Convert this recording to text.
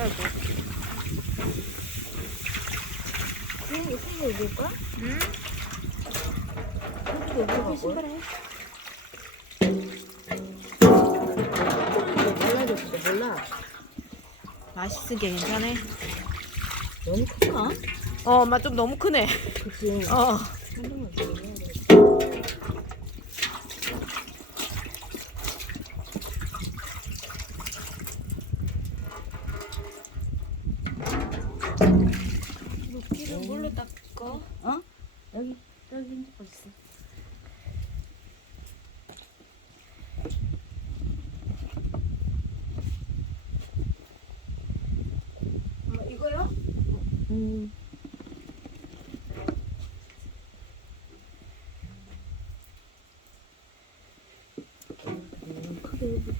깔고. 이거 이거 입을 거야? 응? 이거 입을 거야? 신발 해. 몰라줬어 몰라. 맛있으게 괜찮아? 너무 크나? 어, 엄마 좀 너무 크네. 그치. 어. 한 번만 더 해야 돼. 뭘로 닦어? 어? 여기 여기 핸드폰 있어. 엄마 이거요? 음. 해도